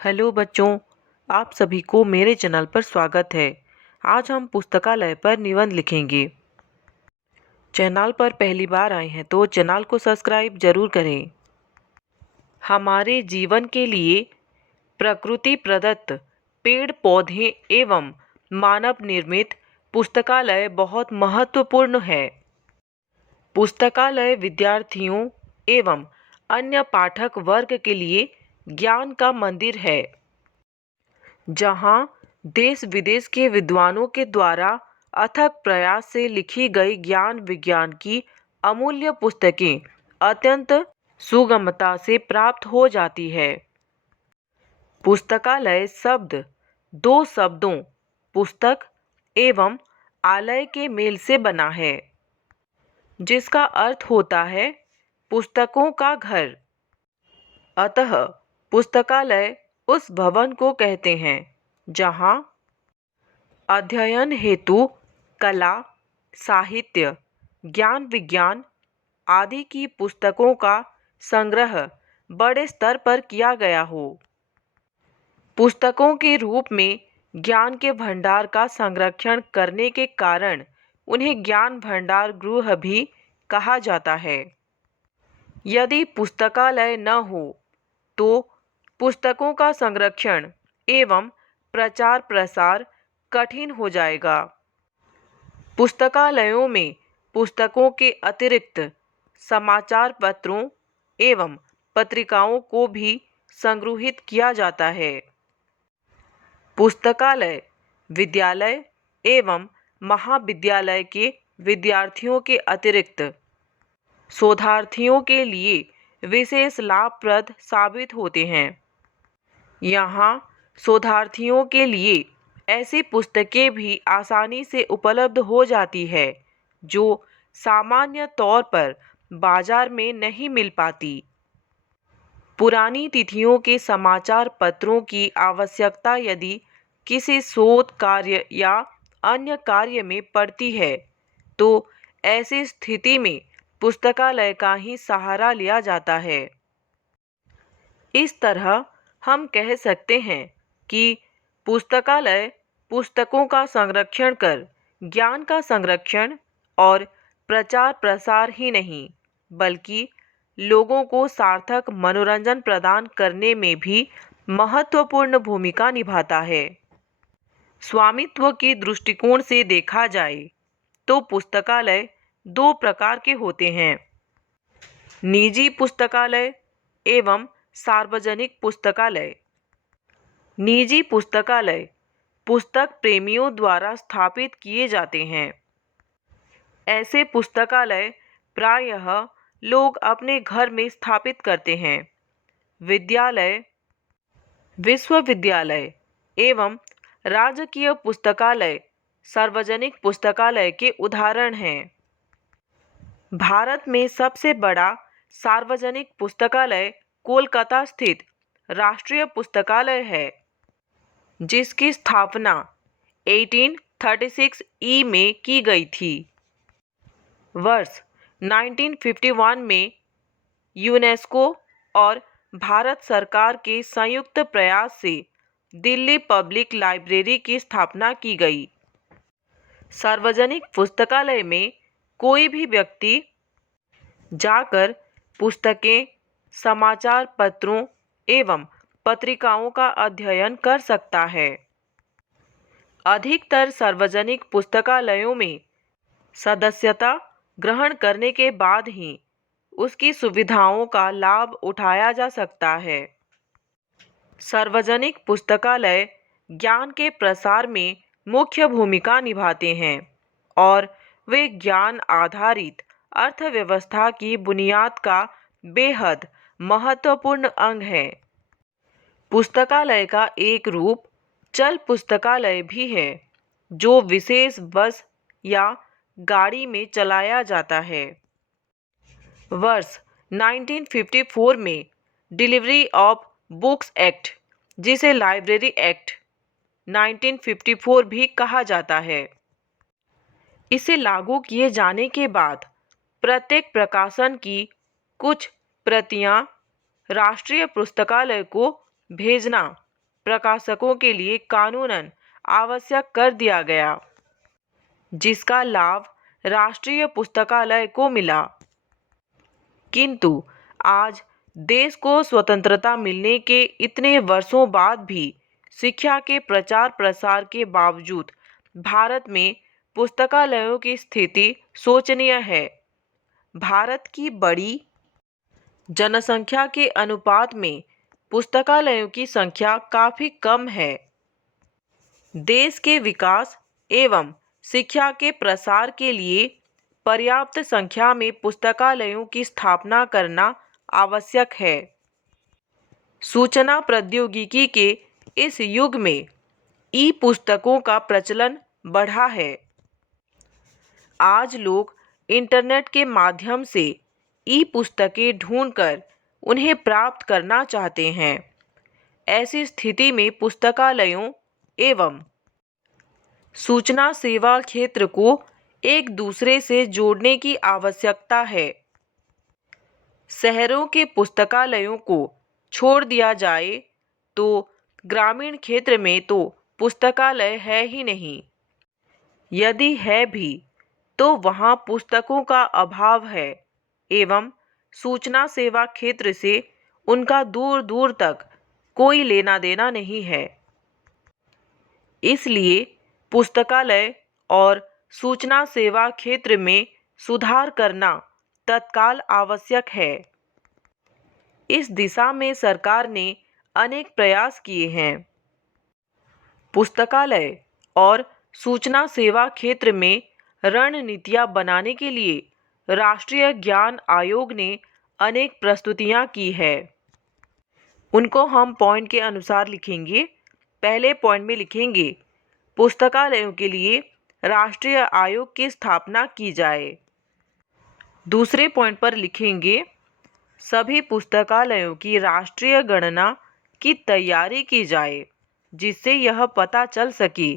Hello बच्चों, आप सभी को मेरे चैनल पर स्वागत है। आज हम पुस्तकालय पर निबंध लिखेंगे। चैनल पर पहली बार आए हैं तो चैनल को सब्सक्राइब जरूर करें। हमारे जीवन के लिए प्रकृति प्रदत्त पेड़ पौधे एवं मानव निर्मित पुस्तकालय बहुत महत्वपूर्ण है। पुस्तकालय विद्यार्थियों एवं अन्य पाठक वर्ग के लिए ज्ञान का मंदिर है, जहां देश विदेश के विद्वानों के द्वारा अथक प्रयास से लिखी गई ज्ञान विज्ञान की अमूल्य पुस्तकें अत्यंत सुगमता से प्राप्त हो जाती है। पुस्तकालय शब्द दो शब्दों पुस्तक एवं आलय के मेल से बना है, जिसका अर्थ होता है पुस्तकों का घर। अतः पुस्तकालय उस भवन को कहते हैं जहाँ अध्ययन हेतु कला, साहित्य, ज्ञान विज्ञान आदि की पुस्तकों का संग्रह बड़े स्तर पर किया गया हो। पुस्तकों के रूप में ज्ञान के भंडार का संरक्षण करने के कारण उन्हें ज्ञान भंडार गृह भी कहा जाता है। यदि पुस्तकालय न हो तो पुस्तकों का संरक्षण एवं प्रचार प्रसार कठिन हो जाएगा। पुस्तकालयों में पुस्तकों के अतिरिक्त समाचार पत्रों एवं पत्रिकाओं को भी संग्रहित किया जाता है। पुस्तकालय विद्यालय एवं महाविद्यालय के विद्यार्थियों के अतिरिक्त शोधार्थियों के लिए विशेष लाभप्रद साबित होते हैं। यहाँ शोधार्थियों के लिए ऐसी पुस्तकें भी आसानी से उपलब्ध हो जाती है जो सामान्य तौर पर बाजार में नहीं मिल पाती। पुरानी तिथियों के समाचार पत्रों की आवश्यकता यदि किसी शोध कार्य या अन्य कार्य में पड़ती है तो ऐसी स्थिति में पुस्तकालय का ही सहारा लिया जाता है। इस तरह हम कह सकते हैं कि पुस्तकालय पुस्तकों का संरक्षण कर ज्ञान का संरक्षण और प्रचार प्रसार ही नहीं बल्कि लोगों को सार्थक मनोरंजन प्रदान करने में भी महत्वपूर्ण भूमिका निभाता है। स्वामित्व के दृष्टिकोण से देखा जाए तो पुस्तकालय दो प्रकार के होते हैं, निजी पुस्तकालय एवं सार्वजनिक पुस्तकालय। निजी पुस्तकालय पुस्तक प्रेमियों द्वारा स्थापित किए जाते हैं। ऐसे पुस्तकालय प्रायः लोग अपने घर में स्थापित करते हैं। विद्यालय, विश्वविद्यालय एवं राजकीय पुस्तकालय सार्वजनिक पुस्तकालय के उदाहरण हैं। भारत में सबसे बड़ा सार्वजनिक पुस्तकालय कोलकाता स्थित राष्ट्रीय पुस्तकालय है, जिसकी स्थापना 1836 ई में की गई थी। वर्ष 1951 में यूनेस्को और भारत सरकार के संयुक्त प्रयास से दिल्ली पब्लिक लाइब्रेरी की स्थापना की गई। सार्वजनिक पुस्तकालय में कोई भी व्यक्ति जाकर पुस्तकें, समाचार पत्रों एवं पत्रिकाओं का अध्ययन कर सकता है। अधिकतर सार्वजनिक पुस्तकालयों में सदस्यता ग्रहण करने के बाद ही उसकी सुविधाओं का लाभ उठाया जा सकता है। सार्वजनिक पुस्तकालय ज्ञान के प्रसार में मुख्य भूमिका निभाते हैं और वे ज्ञान आधारित अर्थव्यवस्था की बुनियाद का बेहद महत्वपूर्ण अंग है। पुस्तकालय का एक रूप चल पुस्तकालय भी है, जो विशेष बस या गाड़ी में चलाया जाता है। वर्ष 1954 में डिलीवरी ऑफ बुक्स एक्ट, जिसे लाइब्रेरी एक्ट 1954 भी कहा जाता है, इसे लागू किए जाने के बाद प्रत्येक प्रकाशन की कुछ प्रतियां राष्ट्रीय पुस्तकालय को भेजना प्रकाशकों के लिए कानूनन आवश्यक कर दिया गया, जिसका लाभ राष्ट्रीय पुस्तकालय को मिला। किंतु आज देश को स्वतंत्रता मिलने के इतने वर्षों बाद भी शिक्षा के प्रचार प्रसार के बावजूद भारत में पुस्तकालयों की स्थिति शोचनीय है। भारत की बड़ी जनसंख्या के अनुपात में पुस्तकालयों की संख्या काफ़ी कम है। देश के विकास एवं शिक्षा के प्रसार के लिए पर्याप्त संख्या में पुस्तकालयों की स्थापना करना आवश्यक है। सूचना प्रौद्योगिकी के इस युग में ई पुस्तकों का प्रचलन बढ़ा है। आज लोग इंटरनेट के माध्यम से ई पुस्तकें ढूंढकर उन्हें प्राप्त करना चाहते हैं। ऐसी स्थिति में पुस्तकालयों एवं सूचना सेवा क्षेत्र को एक दूसरे से जोड़ने की आवश्यकता है। शहरों के पुस्तकालयों को छोड़ दिया जाए तो ग्रामीण क्षेत्र में तो पुस्तकालय है ही नहीं। यदि है भी तो वहाँ पुस्तकों का अभाव है एवं सूचना सेवा क्षेत्र से उनका दूर दूर तक कोई लेना देना नहीं है। इसलिए पुस्तकालय और सूचना सेवा क्षेत्र में सुधार करना तत्काल आवश्यक है। इस दिशा में सरकार ने अनेक प्रयास किए हैं। पुस्तकालय और सूचना सेवा क्षेत्र में रणनीतियाँ बनाने के लिए राष्ट्रीय ज्ञान आयोग ने अनेक प्रस्तुतियाँ की है। उनको हम पॉइंट के अनुसार लिखेंगे। पहले पॉइंट में लिखेंगे पुस्तकालयों के लिए राष्ट्रीय आयोग की स्थापना की जाए। दूसरे पॉइंट पर लिखेंगे सभी पुस्तकालयों की राष्ट्रीय गणना की तैयारी की जाए, जिससे यह पता चल सके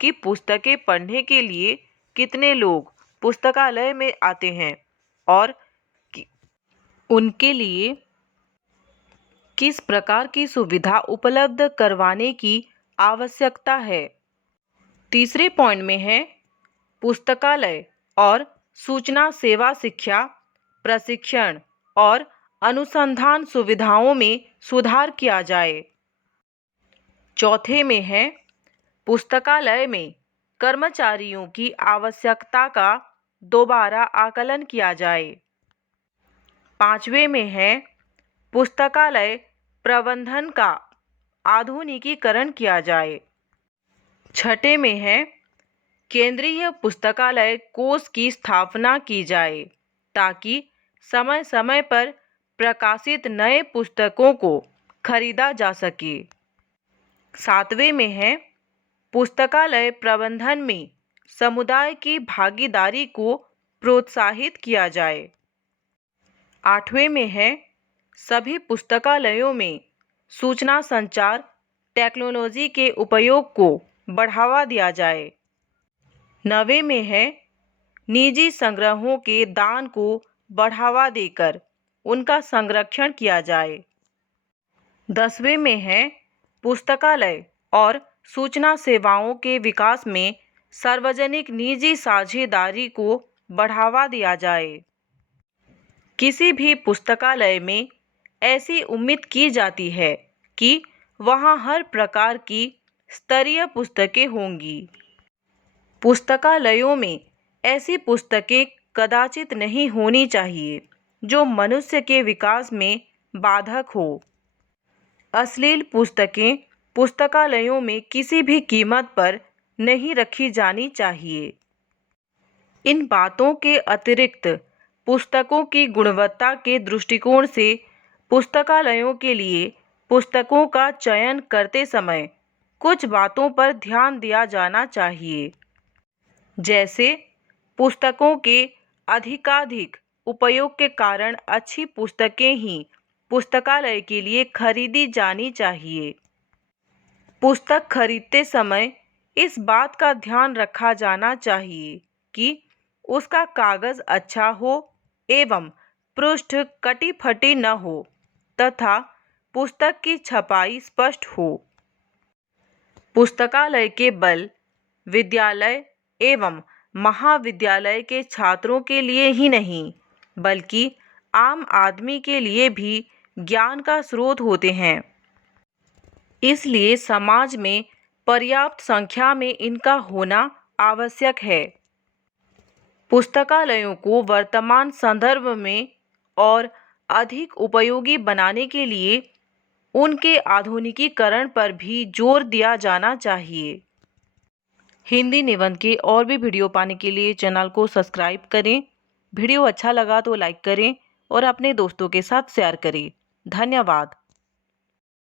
कि पुस्तकें पढ़ने के लिए कितने लोग पुस्तकालय में आते हैं और उनके लिए किस प्रकार की सुविधा उपलब्ध करवाने की आवश्यकता है। तीसरे पॉइंट में है पुस्तकालय और सूचना सेवा शिक्षा, प्रशिक्षण और अनुसंधान सुविधाओं में सुधार किया जाए। चौथे में है पुस्तकालय में कर्मचारियों की आवश्यकता का दोबारा आकलन किया जाए। पांचवें में है पुस्तकालय प्रबंधन का आधुनिकीकरण किया जाए। छठे में है केंद्रीय पुस्तकालय कोष की स्थापना की जाए ताकि समय समय पर प्रकाशित नए पुस्तकों को खरीदा जा सके। सातवें में है पुस्तकालय प्रबंधन में समुदाय की भागीदारी को प्रोत्साहित किया जाए। आठवें में है सभी पुस्तकालयों में सूचना संचार टेक्नोलॉजी के उपयोग को बढ़ावा दिया जाए। नवें में है निजी संग्रहों के दान को बढ़ावा देकर उनका संरक्षण किया जाए। 10वें में है पुस्तकालय और सूचना सेवाओं के विकास में सार्वजनिक निजी साझेदारी को बढ़ावा दिया जाए। किसी भी पुस्तकालय में ऐसी उम्मीद की जाती है कि वहाँ हर प्रकार की स्तरीय पुस्तकें होंगी। पुस्तकालयों में ऐसी पुस्तकें कदाचित नहीं होनी चाहिए जो मनुष्य के विकास में बाधक हो। अश्लील पुस्तकें पुस्तकालयों में किसी भी कीमत पर नहीं रखी जानी चाहिए। इन बातों के अतिरिक्त पुस्तकों की गुणवत्ता के दृष्टिकोण से पुस्तकालयों के लिए पुस्तकों का चयन करते समय कुछ बातों पर ध्यान दिया जाना चाहिए, जैसे पुस्तकों के अधिकाधिक उपयोग के कारण अच्छी पुस्तकें ही पुस्तकालय के लिए खरीदी जानी चाहिए। पुस्तक खरीदते समय इस बात का ध्यान रखा जाना चाहिए कि उसका कागज़ अच्छा हो एवं पृष्ठ कटी फटी न हो तथा पुस्तक की छपाई स्पष्ट हो। पुस्तकालय के बल विद्यालय एवं महाविद्यालय के छात्रों के लिए ही नहीं बल्कि आम आदमी के लिए भी ज्ञान का स्रोत होते हैं। इसलिए समाज में पर्याप्त संख्या में इनका होना आवश्यक है। पुस्तकालयों को वर्तमान संदर्भ में और अधिक उपयोगी बनाने के लिए उनके आधुनिकीकरण पर भी जोर दिया जाना चाहिए। हिंदी निबंध के और भी वीडियो पाने के लिए चैनल को सब्सक्राइब करें। वीडियो अच्छा लगा तो लाइक करें और अपने दोस्तों के साथ शेयर करें। धन्यवाद।